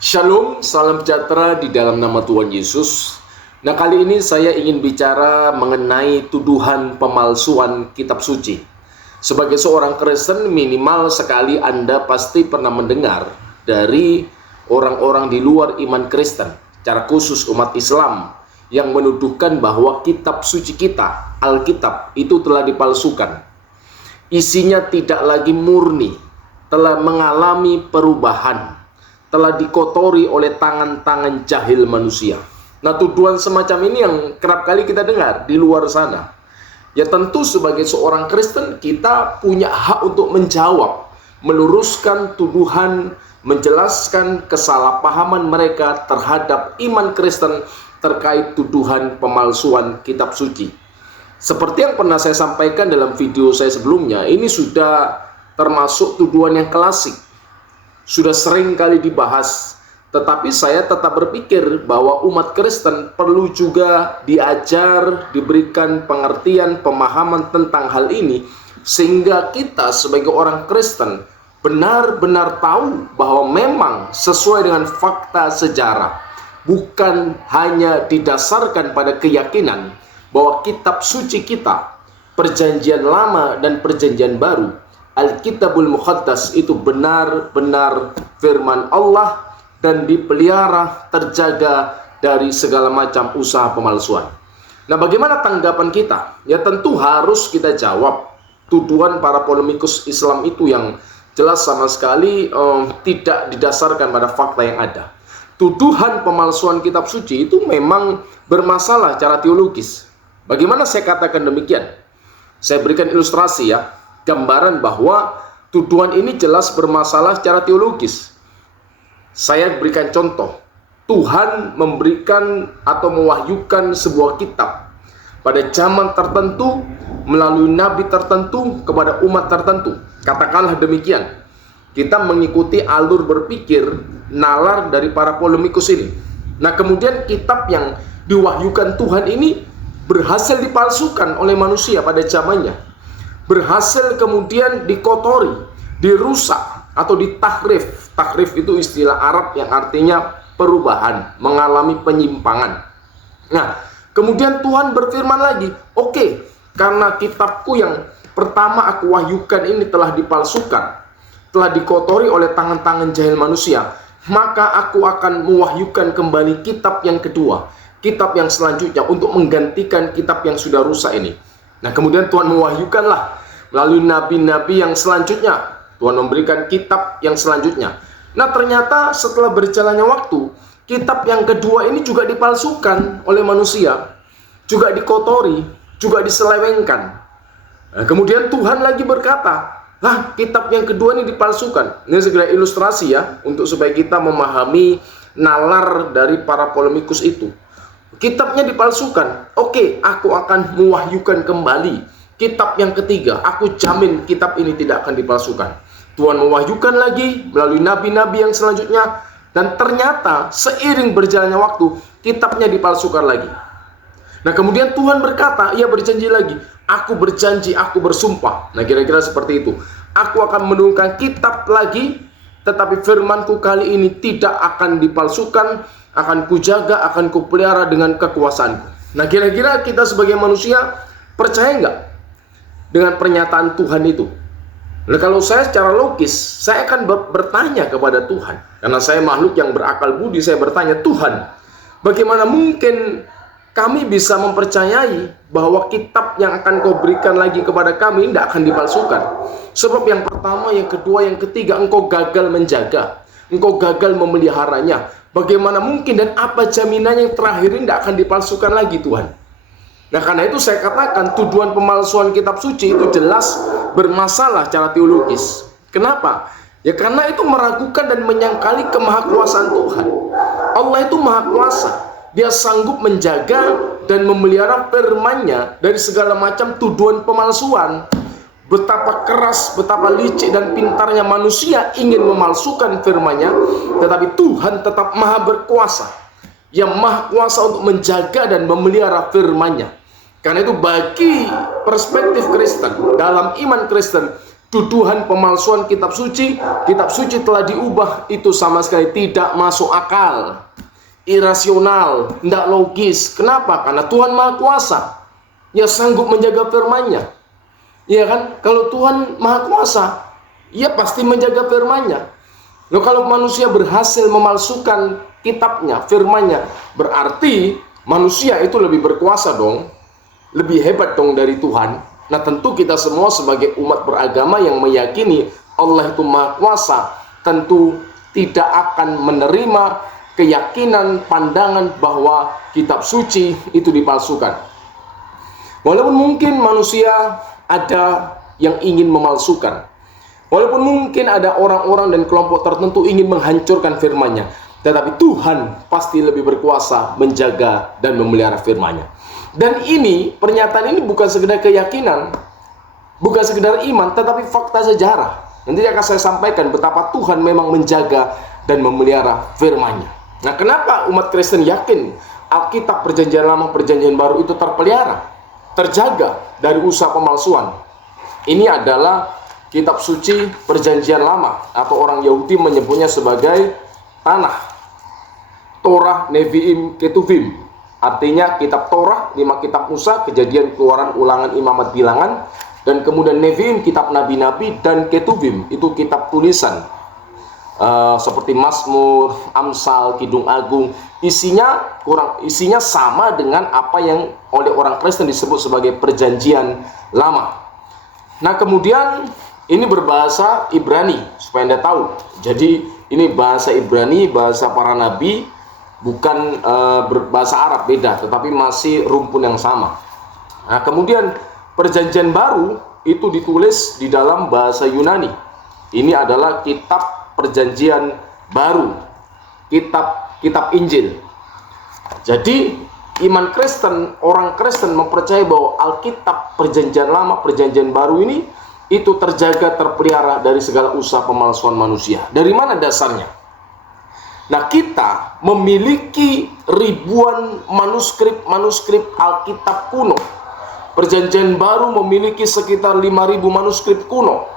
Shalom, salam sejahtera di dalam nama Tuhan Yesus. Nah, kali ini saya ingin bicara mengenai tuduhan pemalsuan kitab suci. Sebagai seorang Kristen, minimal sekali Anda pasti pernah mendengar dari orang-orang di luar iman Kristen, secara khusus umat Islam, yang menuduhkan bahwa kitab suci kita, Alkitab, itu telah dipalsukan. Isinya tidak lagi murni, telah mengalami perubahan, telah dikotori oleh tangan-tangan jahil manusia. Nah, tuduhan semacam ini yang kerap kali kita dengar di luar sana. Ya tentu sebagai seorang Kristen kita punya hak untuk menjawab, meluruskan tuduhan, menjelaskan kesalahpahaman mereka terhadap iman Kristen terkait tuduhan pemalsuan kitab suci. Seperti yang pernah saya sampaikan dalam video saya sebelumnya, ini sudah termasuk tuduhan yang klasik, sudah sering kali dibahas, tetapi saya tetap berpikir bahwa umat Kristen perlu juga diajar, diberikan pengertian, pemahaman tentang hal ini, sehingga kita sebagai orang Kristen benar-benar tahu bahwa memang sesuai dengan fakta sejarah, bukan hanya didasarkan pada keyakinan bahwa kitab suci kita, Perjanjian Lama dan Perjanjian Baru, Alkitabul Muqaddas itu benar-benar firman Allah dan dipelihara, terjaga dari segala macam usaha pemalsuan. Nah, bagaimana tanggapan kita? Ya tentu harus kita jawab tuduhan para polemikus Islam itu yang jelas sama sekali tidak didasarkan pada fakta yang ada. Tuduhan pemalsuan kitab suci itu memang bermasalah secara teologis. Bagaimana saya katakan demikian? Saya berikan ilustrasi ya, gambaran bahwa tuduhan ini jelas bermasalah secara teologis. Saya berikan contoh. Tuhan memberikan atau mewahyukan sebuah kitab pada zaman tertentu melalui nabi tertentu kepada umat tertentu. Katakanlah demikian. Kita mengikuti alur berpikir nalar dari para polemikus ini. Nah, kemudian kitab yang diwahyukan Tuhan ini berhasil dipalsukan oleh manusia pada zamannya. Berhasil kemudian dikotori, dirusak atau ditahrif. Tahrif itu istilah Arab yang artinya perubahan, mengalami penyimpangan. Nah, kemudian Tuhan berfirman lagi, oke, karena kitabku yang pertama aku wahyukan ini telah dipalsukan, telah dikotori oleh tangan-tangan jahil manusia, maka aku akan mewahyukan kembali kitab yang kedua, kitab yang selanjutnya untuk menggantikan kitab yang sudah rusak ini. Nah, kemudian Tuhan mewahyukanlah melalui nabi-nabi yang selanjutnya. Tuhan memberikan kitab yang selanjutnya. Nah, ternyata setelah berjalannya waktu, kitab yang kedua ini juga dipalsukan oleh manusia, juga dikotori, juga diselewengkan. Nah, kemudian Tuhan lagi berkata, kitab yang kedua ini dipalsukan. Ini segera ilustrasi ya, untuk supaya kita memahami nalar dari para polemikus itu. Kitabnya dipalsukan. Oke, aku akan mewahyukan kembali kitab yang ketiga. Aku jamin kitab ini tidak akan dipalsukan. Tuhan mewahyukan lagi melalui nabi-nabi yang selanjutnya, dan ternyata seiring berjalannya waktu, kitabnya dipalsukan lagi. Nah, kemudian Tuhan berkata, ia berjanji lagi, aku berjanji, aku bersumpah. Nah, kira-kira seperti itu. Aku akan menurunkan kitab lagi, tetapi firmanku kali ini tidak akan dipalsukan, akan kujaga, akan kupelihara dengan kekuasaanku. Nah, kira-kira kita sebagai manusia percaya nggak dengan pernyataan Tuhan itu? Nah, kalau saya secara logis, saya akan bertanya kepada Tuhan. Karena saya makhluk yang berakal budi, saya bertanya, Tuhan, bagaimana mungkin kami bisa mempercayai bahwa kitab yang akan kau berikan lagi kepada kami tidak akan dipalsukan? Sebab yang pertama, yang kedua, yang ketiga, engkau gagal menjaga, engkau gagal memeliharanya. Bagaimana mungkin dan apa jaminannya yang terakhir ini tidak akan dipalsukan lagi, Tuhan? Nah, karena itu saya katakan tuduhan pemalsuan kitab suci itu jelas bermasalah secara teologis. Kenapa? Ya karena itu meragukan dan menyangkali kemahakuasaan Tuhan. Allah itu maha kuasa. Dia sanggup menjaga dan memelihara firman-Nya dari segala macam tuduhan pemalsuan. Betapa keras, betapa licik dan pintarnya manusia ingin memalsukan firman-Nya, tetapi Tuhan tetap maha berkuasa, yang maha kuasa untuk menjaga dan memelihara firman-Nya. Karena itu bagi perspektif Kristen, dalam iman Kristen, tuduhan pemalsuan kitab suci telah diubah, itu sama sekali tidak masuk akal, irasional, tidak logis. Kenapa? Karena Tuhan Maha Kuasa, ya sanggup menjaga firman-Nya. Ya kan? Kalau Tuhan Maha Kuasa, ia pasti menjaga firman-Nya. Loh, kalau manusia berhasil memalsukan kitabnya, firman-Nya, berarti manusia itu lebih berkuasa dong, lebih hebat dong dari Tuhan. Nah, tentu kita semua sebagai umat beragama yang meyakini Allah itu Maha Kuasa, tentu tidak akan menerima keyakinan, pandangan bahwa kitab suci itu dipalsukan. Walaupun mungkin manusia ada yang ingin memalsukan, walaupun mungkin ada orang-orang dan kelompok tertentu ingin menghancurkan firman-Nya, tetapi Tuhan pasti lebih berkuasa menjaga dan memelihara firman-Nya. Dan ini, pernyataan ini bukan sekedar keyakinan, bukan sekedar iman, tetapi fakta sejarah. Nanti akan saya sampaikan betapa Tuhan memang menjaga dan memelihara firman-Nya. Nah, kenapa umat Kristen yakin Alkitab Perjanjian Lama, Perjanjian Baru itu terpelihara, terjaga dari usaha pemalsuan? Ini adalah kitab suci Perjanjian Lama, atau orang Yahudi menyebutnya sebagai tanah, Torah, Nevi'im, Ketuvim. Artinya kitab Torah, 5 kitab Musa, Kejadian, Keluaran, Ulangan, Imamat, Bilangan, dan kemudian Nevi'im, kitab nabi-nabi, dan Ketuvim, itu kitab tulisan, seperti Mazmur, Amsal, Kidung Agung. Isinya sama dengan apa yang oleh orang Kristen disebut sebagai Perjanjian Lama. Nah, kemudian ini berbahasa Ibrani, supaya Anda tahu. Jadi ini bahasa Ibrani, bahasa para nabi, bukan berbahasa Arab, beda, tetapi masih rumpun yang sama. Nah, kemudian Perjanjian Baru itu ditulis di dalam bahasa Yunani. Ini adalah kitab Perjanjian Baru, kitab Injil. Jadi iman Kristen, orang Kristen mempercayai bahwa Alkitab Perjanjian Lama, Perjanjian Baru ini itu terjaga, terpelihara dari segala usaha pemalsuan manusia. Dari mana dasarnya? Nah, kita memiliki ribuan manuskrip Alkitab kuno. Perjanjian Baru memiliki sekitar 5.000 manuskrip kuno.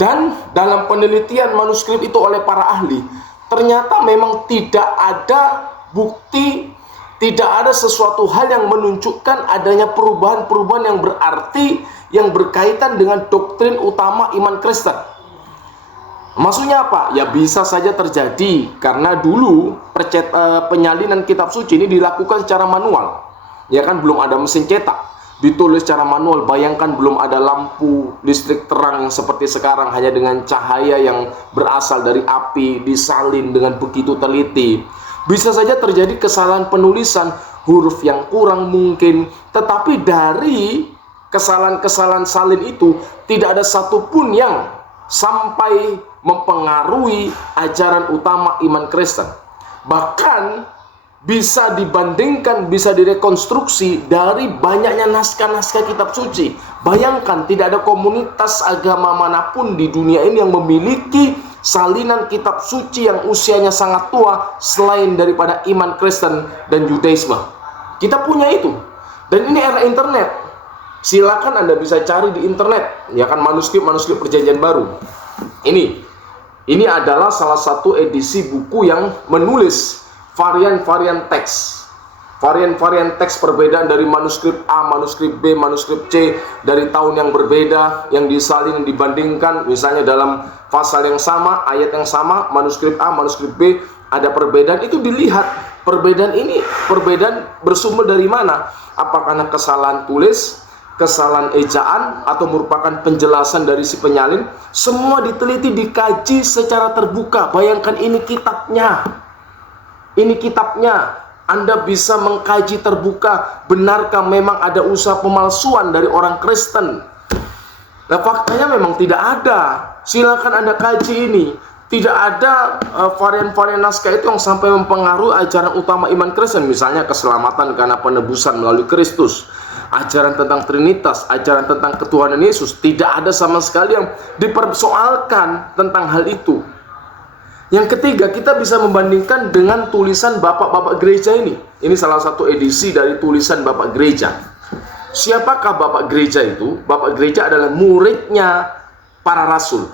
Dan dalam penelitian manuskrip itu oleh para ahli, ternyata memang tidak ada bukti, tidak ada sesuatu hal yang menunjukkan adanya perubahan-perubahan yang berarti, yang berkaitan dengan doktrin utama iman Kristen. Maksudnya apa? Ya bisa saja terjadi karena dulu penyalinan kitab suci ini dilakukan secara manual. Ya kan, belum ada mesin cetak, ditulis secara manual. Bayangkan belum ada lampu listrik terang yang seperti sekarang, hanya dengan cahaya yang berasal dari api, disalin dengan begitu teliti. Bisa saja terjadi kesalahan penulisan, huruf yang kurang mungkin, tetapi dari kesalahan-kesalahan salin itu tidak ada satupun yang sampai mempengaruhi ajaran utama iman Kristen. Bahkan bisa dibandingkan, bisa direkonstruksi dari banyaknya naskah-naskah kitab suci. Bayangkan, tidak ada komunitas agama manapun di dunia ini yang memiliki salinan kitab suci yang usianya sangat tua selain daripada iman Kristen dan Yudaisme. Kita punya itu. Dan ini era internet. Silakan Anda bisa cari di internet, ya kan, manuskrip Perjanjian Baru. Ini adalah salah satu edisi buku yang menulis varian-varian teks. Varian-varian teks perbedaan dari manuskrip A, manuskrip B, manuskrip C, dari tahun yang berbeda, yang disalin, dibandingkan. Misalnya dalam pasal yang sama, ayat yang sama, manuskrip A, manuskrip B, ada perbedaan. Itu dilihat, perbedaan ini, perbedaan bersumber dari mana? Apakah karena kesalahan tulis, kesalahan ejaan, atau merupakan penjelasan dari si penyalin? Semua diteliti, dikaji secara terbuka. Bayangkan, ini kitabnya. Ini kitabnya. Anda bisa mengkaji terbuka, benarkah memang ada usaha pemalsuan dari orang Kristen? Nah, faktanya memang tidak ada. Silakan Anda kaji ini. Tidak ada varian-varian naskah itu yang sampai mempengaruhi ajaran utama iman Kristen. Misalnya keselamatan karena penebusan melalui Kristus, ajaran tentang Trinitas, ajaran tentang ketuhanan Yesus. Tidak ada sama sekali yang dipersoalkan tentang hal itu. Yang ketiga, kita bisa membandingkan dengan tulisan bapak-bapak gereja ini. Ini salah satu edisi dari tulisan bapak gereja. Siapakah bapak gereja itu? Bapak gereja adalah muridnya para rasul.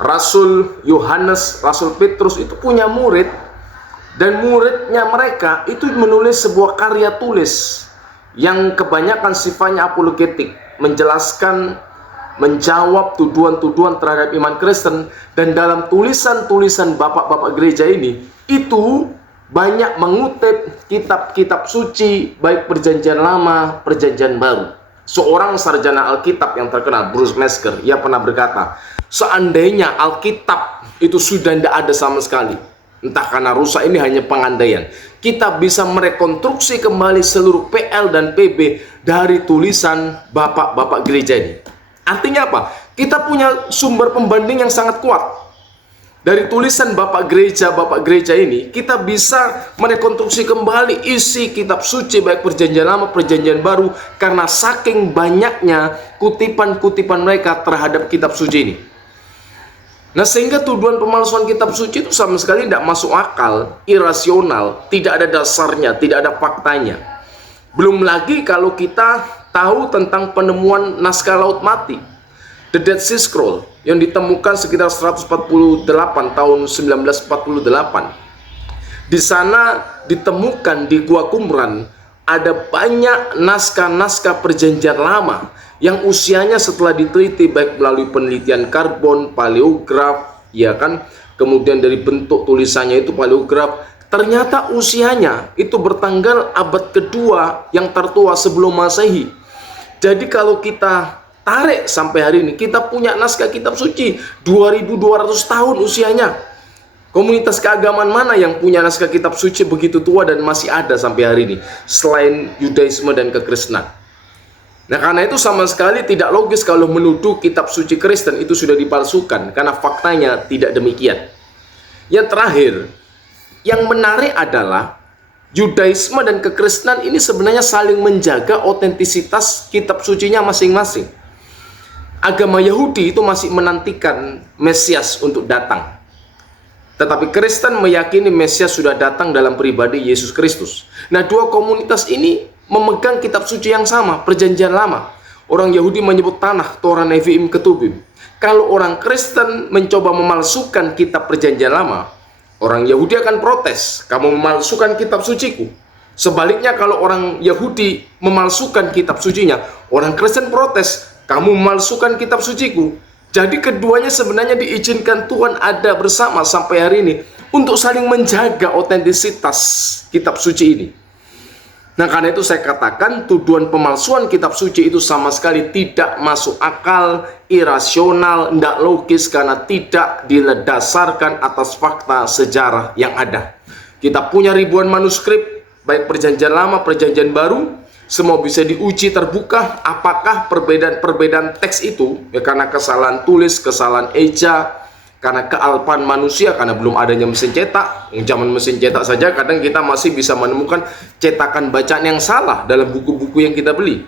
Rasul Yohanes, Rasul Petrus itu punya murid, dan muridnya mereka itu menulis sebuah karya tulis yang kebanyakan sifatnya apologetik, menjelaskan, menjawab tuduhan-tuduhan terhadap iman Kristen. Dan dalam tulisan-tulisan bapak-bapak gereja ini itu banyak mengutip kitab-kitab suci, baik perjanjian lama, perjanjian baru. Seorang sarjana Alkitab yang terkenal, Bruce Mesker, ia pernah berkata, seandainya Alkitab itu sudah tidak ada sama sekali, entah karena rusak, ini hanya pengandaian, kita bisa merekonstruksi kembali seluruh PL dan PB dari tulisan bapak-bapak gereja ini. Artinya apa? Kita punya sumber pembanding yang sangat kuat. Dari tulisan bapak gereja ini, kita bisa merekonstruksi kembali isi kitab suci, baik perjanjian lama, perjanjian baru, karena saking banyaknya kutipan-kutipan mereka terhadap kitab suci ini. Nah, sehingga tuduhan pemalsuan kitab suci itu sama sekali tidak masuk akal, irasional, tidak ada dasarnya, tidak ada faktanya. Belum lagi kalau kita tahu tentang penemuan naskah Laut Mati, The Dead Sea Scroll, yang ditemukan sekitar 148 tahun 1948. Di sana ditemukan di Gua Qumran ada banyak naskah-naskah perjanjian lama yang usianya setelah diteliti baik melalui penelitian karbon, paleograf, ya kan, kemudian dari bentuk tulisannya itu paleograf, ternyata usianya itu bertanggal abad kedua yang tertua sebelum Masehi. Jadi kalau kita tarik sampai hari ini, kita punya naskah kitab suci 2200 tahun usianya. Komunitas keagamaan mana yang punya naskah kitab suci begitu tua dan masih ada sampai hari ini selain Yudaisme dan kekristenan? Nah, karena itu sama sekali tidak logis kalau menuduh kitab suci Kristen itu sudah dipalsukan, karena faktanya tidak demikian. Yang terakhir, yang menarik adalah Yudaisme dan kekristenan ini sebenarnya saling menjaga otentisitas kitab sucinya masing-masing. Agama Yahudi itu masih menantikan Mesias untuk datang, tetapi Kristen meyakini Mesias sudah datang dalam pribadi Yesus Kristus. Nah, dua komunitas ini memegang kitab suci yang sama, perjanjian lama. Orang Yahudi menyebut tanah, Torah, Nevi'im, Ketubim. Kalau orang Kristen mencoba memalsukan kitab perjanjian lama, orang Yahudi akan protes, kamu memalsukan kitab suciku. Sebaliknya kalau orang Yahudi memalsukan kitab sucinya, orang Kristen protes, kamu memalsukan kitab suciku. Jadi keduanya sebenarnya diizinkan Tuhan ada bersama sampai hari ini untuk saling menjaga otentisitas kitab suci ini. Nah, karena itu saya katakan tuduhan pemalsuan kitab suci itu sama sekali tidak masuk akal, irasional, tidak logis, karena tidak didasarkan atas fakta sejarah yang ada. Kita punya ribuan manuskrip, baik perjanjian lama, perjanjian baru. Semua bisa diuji terbuka apakah perbedaan teks itu ya karena kesalahan tulis, kesalahan eja, karena kealpaan manusia, karena belum adanya mesin cetak. Zaman mesin cetak saja kadang kita masih bisa menemukan cetakan bacaan yang salah dalam buku-buku yang kita beli.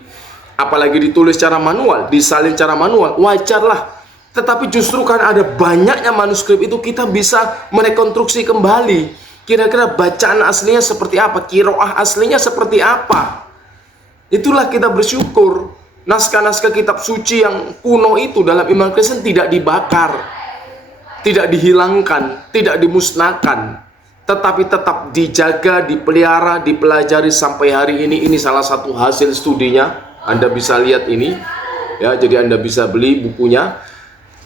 Apalagi ditulis secara manual, disalin secara manual, wajarlah. Tetapi justru kan ada banyaknya manuskrip itu kita bisa merekonstruksi kembali. Kira-kira bacaan aslinya seperti apa, qiraah aslinya seperti apa. Itulah kita bersyukur naskah-naskah kitab suci yang kuno itu dalam iman Kristen tidak dibakar, tidak dihilangkan, tidak dimusnahkan, tetapi tetap dijaga, dipelihara, dipelajari sampai hari ini. Ini salah satu hasil studinya. Anda bisa lihat ini, ya. Jadi Anda bisa beli bukunya.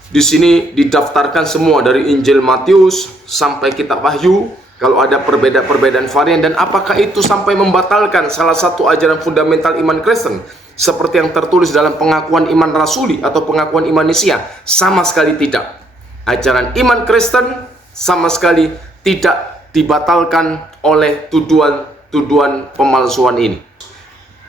Di sini didaftarkan semua dari Injil Matius sampai kitab Wahyu. Kalau ada perbedaan varian, dan apakah itu sampai membatalkan salah satu ajaran fundamental iman Kristen seperti yang tertulis dalam pengakuan iman rasuli atau pengakuan iman Nisia? Sama sekali tidak. Ajaran iman Kristen sama sekali tidak dibatalkan oleh tuduhan pemalsuan ini.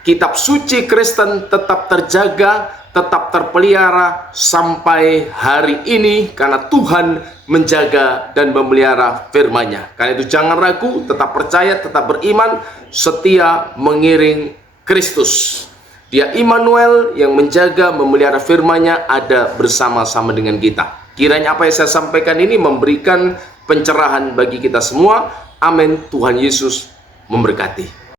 Kitab suci Kristen tetap terjaga, tetap terpelihara sampai hari ini karena Tuhan menjaga dan memelihara firman-Nya. Karena itu jangan ragu, tetap percaya, tetap beriman, setia mengiring Kristus. Dia Immanuel yang menjaga, memelihara firman-Nya, ada bersama-sama dengan kita. Kiranya apa yang saya sampaikan ini memberikan pencerahan bagi kita semua. Amin. Tuhan Yesus memberkati.